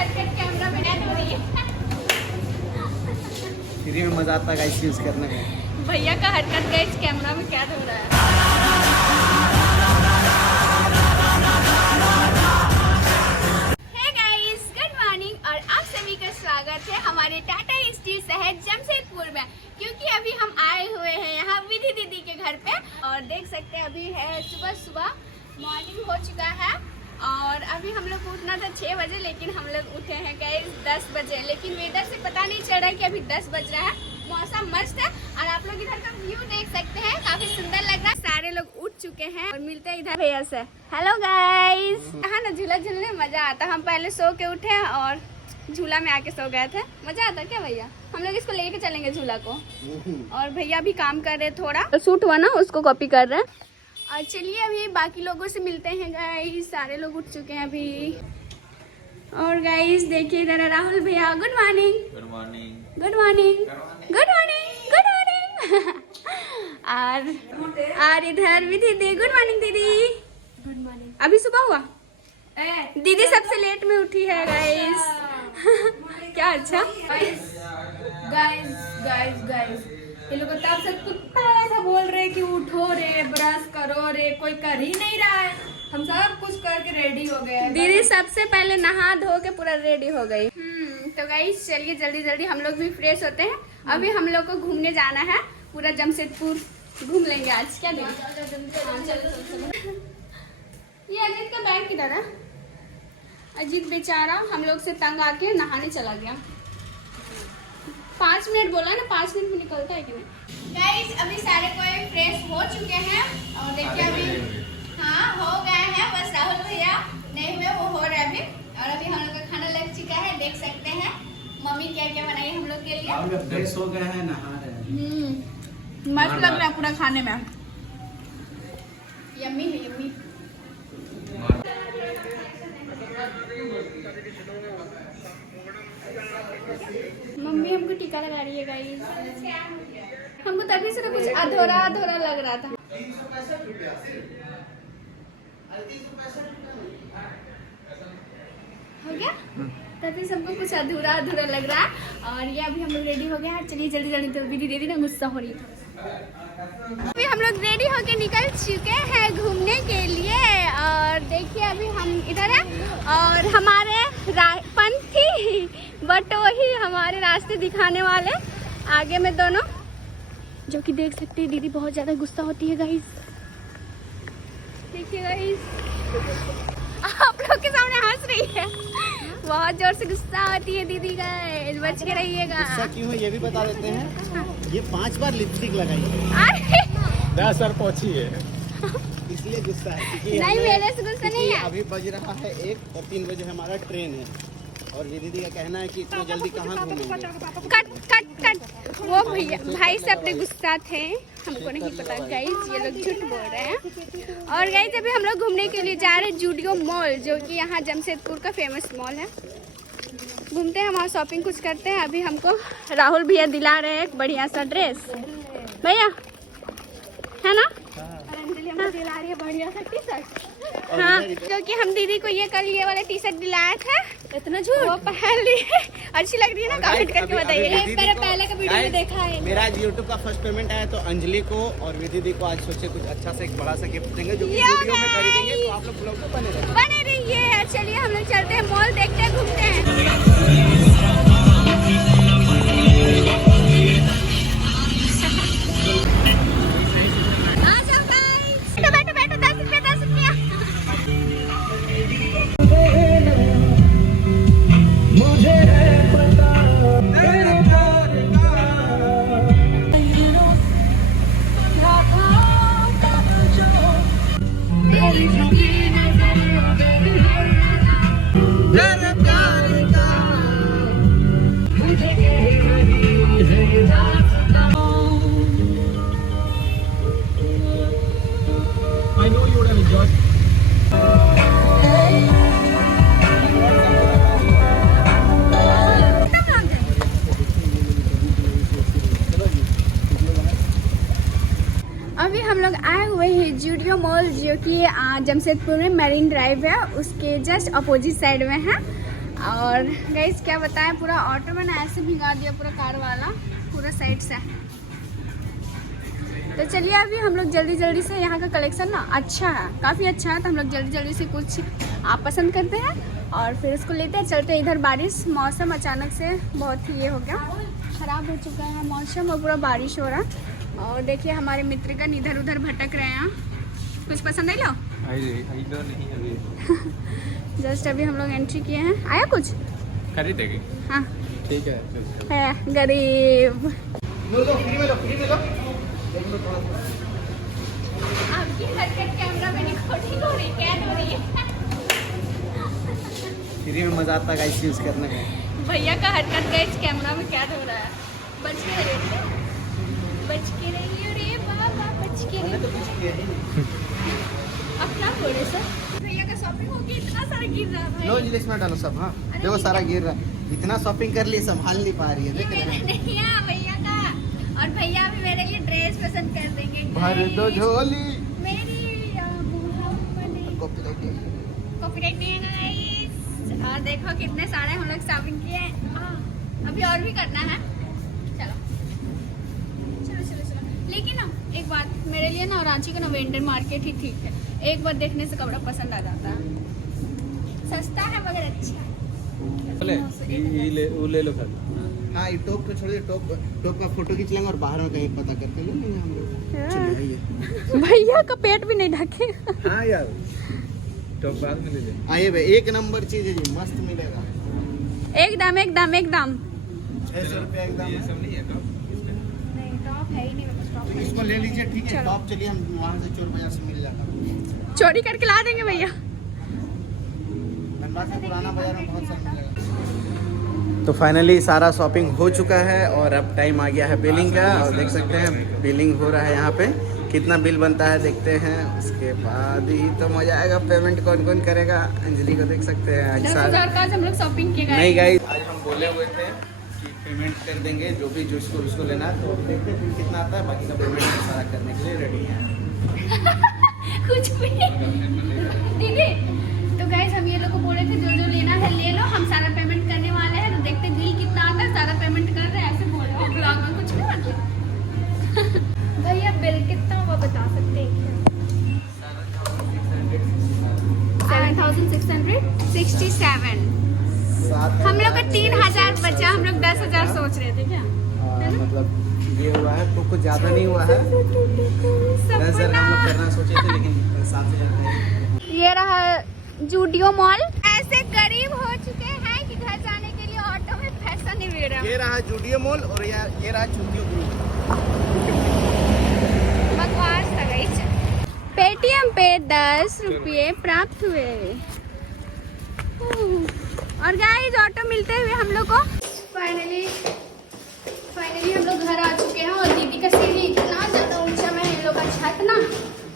हरकत कैमरा में ऐड हो रही है। फ्री में मजा आता है गाइस यूज करने में। भैया का हरकत गाइस कैमरा में कैद हो रहा है। हे गाइस, गुड मॉर्निंग और आप सभी का स्वागत है हमारे टाटा स्टील शहर जमशेदपुर में। क्योंकि अभी हम आए हुए हैं यहाँ विधि दीदी के घर पे और देख सकते हैं अभी है सुबह मॉर्निंग हो चुका है और अभी हम लोग को उठना था 6 बजे, लेकिन हम लोग उठे हैं गाइस 10 बजे। लेकिन वेदर से पता नहीं चल रहा है कि अभी 10 बज रहा है। मौसम मस्त है और आप लोग इधर का व्यू देख सकते हैं, काफी सुंदर लग रहा है। सारे लोग उठ चुके हैं और मिलते हैं इधर भैया से। हेलो गाइस, यहाँ ना झूला झूलने मजा आता। हम पहले सो के उठे और झूला में आके सो गए थे। मजा आता क्या भैया? हम लोग इसको लेके चलेंगे झूला को। और भैया भी काम कर रहे, थोड़ा सूट हुआ ना उसको कॉपी कर रहे हैं। और चलिए अभी बाकी लोगों से मिलते हैं गाइस। सारे लोग उठ चुके हैं अभी। और गाइस देखिए इधर राहुल भैया। Good morning. Good morning. Good morning. Good morning. Good morning. और इधर विधि दी। गुड मॉर्निंग दीदी। Good morning. अभी सुबह हुआ? दीदी सबसे लेट में उठी है गाइस। क्या अच्छा गाइस गाइस गाइस ये लोग तब से कुत्ता ऐसा बोल रहे कि उठो रे, ब्रश करो रे, कोई कर ही नहीं रहा है। हम सब कुछ करके रेडी हो गए। दीदी सबसे पहले नहा धो के पूरा रेडी हो गई। तो गाइस चलिए जल्दी जल्दी हम लोग भी फ्रेश होते हैं। अभी हम लोग को घूमने जाना है, पूरा जमशेदपुर घूम लेंगे आज। क्या दिन? ये अजीत का बैग किधर है? अजीत बेचारा हम लोग से तंग आके नहाने चला गया। 5 मिनट बोला ना, 5 मिनट में निकलता है कि नहीं। गाइस अभी सारे कोई फ्रेश हो चुके हैं और देखिए अभी हाँ हो गए हैं। बस राहुल भैया नहीं हुए, वो हो रहे अभी। और अभी हम लोग का खाना लग चुका है, देख सकते हैं मम्मी क्या क्या बनाई है हम लोग के लिए। फ्रेश हो गए हैं, नहा रहे हैं। मस्त लग रहा है पूरा खाने में। यम्मी है यम्मी। मम्मी हमको टीका लगा रही है गाइस। हमको तभी से तो कुछ अधूरा अधूरा लग रहा था। हो गया? तभी सबको कुछ अधूरा अधूरा लग रहा है। और ये अभी हम लोग रेडी हो गए हैं। चलिए जल्दी जल्दी, तो विधि दीदी ना गुस्सा हो रही थी। अभी हम लोग रेडी होके निकल चुके हैं घूमने के लिए। और देखिए अभी हम इधर हैं और हमारे पंथी बटोही हमारे रास्ते दिखाने वाले आगे में दोनों, जो कि देख सकते हैं दीदी बहुत ज्यादा गुस्सा होती है गाइस। देखिए गाइस आप लोग के सामने हंस रही है, बहुत जोर से गुस्सा होती है दीदी गाइस, बच के रहिएगा। गुस्सा क्यों है ये भी बता देते हैं। ये 5 बार लिपस्टिक लगाई है। अरे 10 और पहुंची है इसलिए गुस्सा है। नहीं, मेरे से गुस्सा नहीं है। अभी बज रहा है 1 और 3 बजे हमारा ट्रेन है और ये दीदी का कहना है कि इतना जल्दी कहाँ घूमेंगे। Cut cut cut. वो भैया भाई से अपने गुस्सा थे, हमको नहीं पता गाइस, ये लोग झूठ बोल रहे हैं। और गाइस अभी हम लोग घूमने के लिए जा रहे हैं जूडियो मॉल, जो कि यहाँ जमशेदपुर का फेमस मॉल है। घूमते हैं वहाँ, शॉपिंग कुछ करते हैं। अभी हमको राहुल भैया दिला रहे हैं एक बढ़िया सा ड्रेस। भैया है ना? अंजलि हमको दिला रही है बढ़िया सा टी-शर्ट। हाँ, क्योंकि हम दीदी को ये कल ये वाला टी-शर्ट दिलाया था। इतना झूठ वो पहन ली। अच्छी लग रही है ना? कमेंट करके बताइए। मेरा पहले का वीडियो में देखा है। मेरा आज YouTube का फर्स्ट पेमेंट आया तो अंजलि को और विधि दी को आज सोचे कुछ अच्छा से एक बड़ा सा गिफ्ट देंगे, जो कि वीडियो में खरीदेंगे। तो आप लोग ब्लॉग में बने रहिए। चलिए हम लोग चलते हैं मॉल, देखते हैं, घूमते हैं। I know you would have enjoyed. अभी हम लोग आए हुए हैं जूडियो मॉल, जो कि जमशेदपुर में मरीन ड्राइव है, उसके जस्ट अपोजिट साइड में है। और गाइस क्या बताएं, पूरा ऑटो में ना ऐसे भिगा दिया पूरा कार वाला पूरा साइड से। तो चलिए अभी हम लोग जल्दी से, यहाँ का कलेक्शन ना अच्छा है, काफ़ी अच्छा है, तो हम लोग जल्दी से कुछ आप पसंद करते हैं और फिर इसको लेते हैं, चलते हैं। इधर बारिश मौसम अचानक से बहुत ही ये हो गया, ख़राब हो चुका है मौसम और पूरा बारिश हो रहा है। और देखिए हमारे मित्रगण इधर उधर भटक रहे हैं। कुछ पसंद नहीं लो? नहीं अभी जस्ट अभी हम लोग एंट्री किए हैं। आया कुछ खरीदेगी? हाँ ठीक है, गरीब। लो फ्री में लो, फ्री में लो। आपकी हरकत कैमरा में रिकॉर्डिंग हो रही है, कैद हो रही है। फ्री में मजा आता है गाइस यूज करने में। भैया का हरकत गाइस कैमरा में कैद हो रहा है। बच के रहिए, बच के रहिए रे बाबा, बच के मैंने रहिए। तो कुछ किया ही नहीं। अपना थोड़े सा भैया का शॉपिंग हो गई, इतना सारा गिर रहा है लो भाई। इंग्लिश में डालो सब। हाँ अरे देखो ठीक सारा है। गिर रहा है, इतना शॉपिंग कर ली संभाल नहीं पा रही है। ये देख रहे मेरा हैं? नहीं है, भैया का। और भैया भी मेरे लिए ड्रेस पसंद कर देंगे। भर दो guys। झोली। मेरी कॉपीराइट है। कॉपीराइट नहीं है गाइस। और देखो कितने सारे हम लोग शॉपिंग किए हैं। अभी और भी करना है। चलो चलो चलो चलो। लेकिन ना एक बात, मेरे लिए ना रांची का ना वेंडर मार्केट ही ठीक है। एक बार देखने से कपड़ा पसंद आ जाता है, सस्ता है मगर अच्छा है। ले लो खाली। हाँ ये टॉप को छोड़ दे, टॉप का फोटो खींच लेंगे और बाहर में कहीं पता करके ले लेंगे हम लोग। चलिए आइए। भैया का पेट भी नहीं ढके। हाँ यार तो बाद में ले ले। आइए भाई, एक नंबर चीज है जी, मस्त मिलेगा। एकदम एकदम एकदम। 600 रुपया एकदम ये है। सब नहीं है तो नहीं टॉप है ही नहीं, मेरे पास टॉप तो है। इसको ले लीजिए, ठीक है। चलो। टॉप चलिए हम वहाँ से चोर बाजार से मिल जाता। चोरी करके ला देंगे भैया। धनबाद के पुराना बाजार में बहुत सारा मिलेगा। तो फाइनली सारा शॉपिंग हो चुका है और अब टाइम आ गया है बिलिंग का। और देख सकते हैं बिलिंग हो रहा है यहाँ पे। कितना बिल बनता है देखते हैं, उसके बाद ही तो मजा आएगा। पेमेंट कौन कौन करेगा, अंजलि को देख सकते हैं। आज 10,000 का आज हम लोग शॉपिंग किए नहीं गाइस, आज हम बोले हुए थे कि पेमेंट कर देंगे जो भी जिसको उसको लेना है। तो देखते हैं कितना आता है, बाकी का पेमेंट सारा करने के लिए रेडी है। कुछ भी दीदी। तो गाइस हम ये लोग को बोले थे जो जो लेना है ले लो, हम सारा पेमेंट करने वाले हैं। तो देखते बिल कितना आता है, सारा पेमेंट कर रहे हैं, ऐसे बोल रहे हैं। ब्लॉग में कुछ नहीं मतलब। भैया बिल कितना हुआ बता सकते हैं? 7,667। हम लोग का 3,000 बचा, हम लोग 10,000 सोच रहे थे क्या? मतलब ये हुआ है तो कुछ ज़्यादा नहीं हुआ है। 10,000 हम लोग करना सोचे थे लेकिन 7,000। ये रहा जूडियो मॉल। ऐसे गरीब हो चुके हैं कि घर जाने के लिए ऑटो में पैसा नहीं मिल रहा। ये रहा जूडियो मॉल और ये रहा चुंडियो ग्रुप। बकवास था गाइस। पेटीएम पे 10 रुपये प्राप्त हुए। और गाइस ऑटो मिलते हुए हम लोग को फाइनली हम लोग घर आ चुके हैं। और दीदी का सीढ़ी इतना ज़्यादा ऊंचा में, इन लोग का छत ना,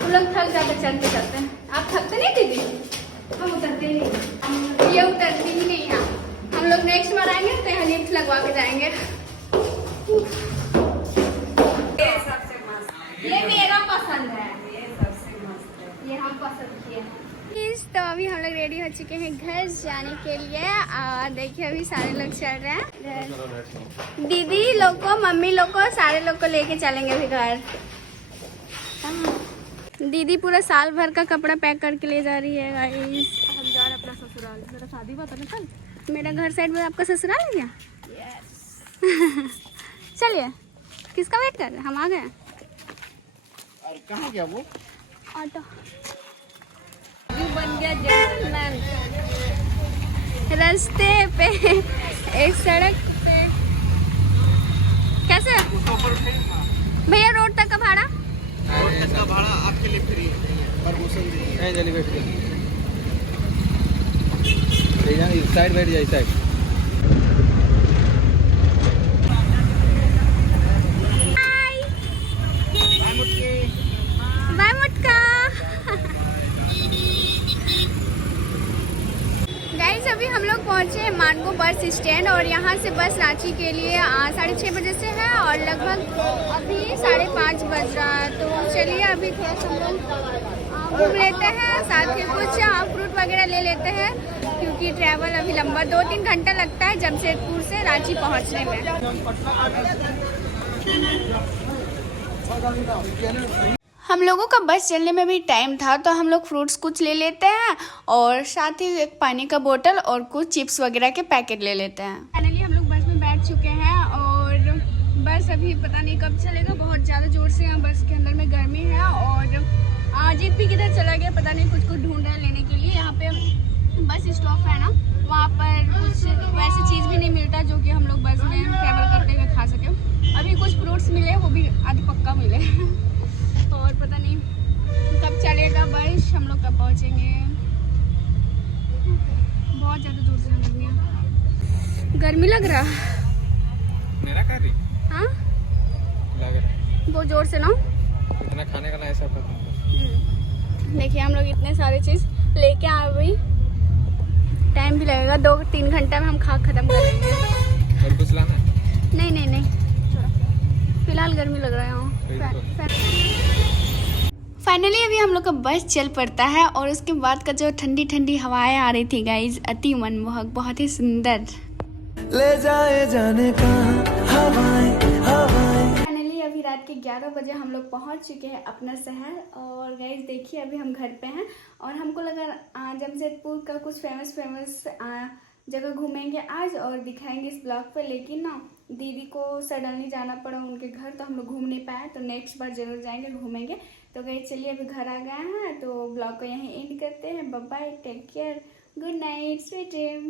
हम लोग थक जाते चलते चलते। आप थकते नहीं दीदी? हम उतरते ही नहीं, ये उतरती ही नहीं है। हम लोग नेक्स्ट बार आएंगे तो यहाँ लिफ्ट लगवा के जाएंगे। ये मेरा पसंद है, ये हम पसंद किए। तो अभी हम लोग रेडी हो चुके हैं घर जाने के लिए। और देखिए अभी सारे लोग चल रहे हैं। दीदी लोग को, मम्मी लोग को, सारे लोग को लेके चलेंगे अभी घर। दीदी पूरा साल भर का कपड़ा पैक करके ले जा रही है गाइस। हम जा रहे हैं अपना ससुराल। मेरा शादी हुआ था ना कल। मेरा घर साइड में आपका ससुराल है क्या? चलिए, किसका वेट कर रहे हैं? हम आ गए। और कहाँ गया वो? ऑटो बन गया जेंटलमैन। रास्ते पे एक सड़क पे कैसे भैया रोड तक का भाड़ा? रोड तक का भाड़ा आपके लिए फ्री है, प्रमोशन दी है। जल्दी बैठ जा, इस साइड बैठ जा, इस साइड। बाय मुटका। गाइस अभी हम लोग पहुंचे हैं मानगो बस स्टैंड। और यहाँ से बस रांची के लिए 6:30 बजे से है और लगभग अभी 5:30 बज रहा है। तो चलिए अभी थोड़ा सा हम लोग घूम लेते हैं, साथ ही कुछ फ्रूट वगैरह ले लेते हैं क्योंकि ट्रैवल अभी लंबा, 2-3 घंटा लगता है जमशेदपुर से रांची पहुंचने में। हम लोगों का बस चलने में भी टाइम था तो हम लोग फ्रूट्स कुछ ले लेते हैं और साथ ही एक पानी का बोतल और कुछ चिप्स वगैरह के पैकेट ले लेते हैं। फाइनली हम लोग बस में बैठ चुके हैं और बस अभी पता नहीं कब चलेगा, बहुत ज़्यादा जोर से यहाँ बस के अंदर में गर्मी है। और अजीत भी किधर चला गया पता नहीं, कुछ ढूंढ रहा है लेने के लिए। यहाँ पे बस स्टॉप है ना, वहाँ पर कुछ वैसी चीज़ भी नहीं मिलता जो कि हम लोग बस में ट्रैवल करते हुए खा सके। अभी कुछ फ्रूट्स मिले, वो भी आधे पक्का मिले और पता नहीं कब चलेगा बस, हम लोग कब पहुँचेंगे। बहुत ज़्यादा जोर से गर्मी लग रहा। मेरा कर रही हाँ लग रहा बहुत जोर से ना, इतना खाने का ना ऐसा पता। देखिए हम लोग इतने सारे चीज़ लेके आए हुए, टाइम भी लगेगा, 2-3 घंटा में हम खा खत्म कर लेंगे। और कुछ लाना है? नहीं नहीं नहीं, फिलहाल गर्मी लग रहा है यहाँ। फाइनली अभी हम लोग का बस चल पड़ता है और उसके बाद का जो ठंडी ठंडी हवाएं आ रही थी गाइज, अति मनमोहक, बहुत ही सुंदर। ले जाए जाने का हवाएं हवाएं। फाइनली अभी रात के 11 बजे हम लोग पहुंच चुके हैं अपना शहर। और गाइज देखिए अभी हम घर पे हैं और हमको लगा जमशेदपुर का कुछ फेमस जगह घूमेंगे आज और दिखाएंगे इस ब्लॉग पे, लेकिन ना दीदी को सडनली जाना पड़ा उनके घर तो हम लोग घूम नहीं पाए, तो नेक्स्ट बार जरूर जाएंगे, घूमेंगे। तो गाइज चलिए अभी घर आ गए हैं तो ब्लॉग को यहीं एंड करते हैं। Bye bye, take care, good night, sweet dream.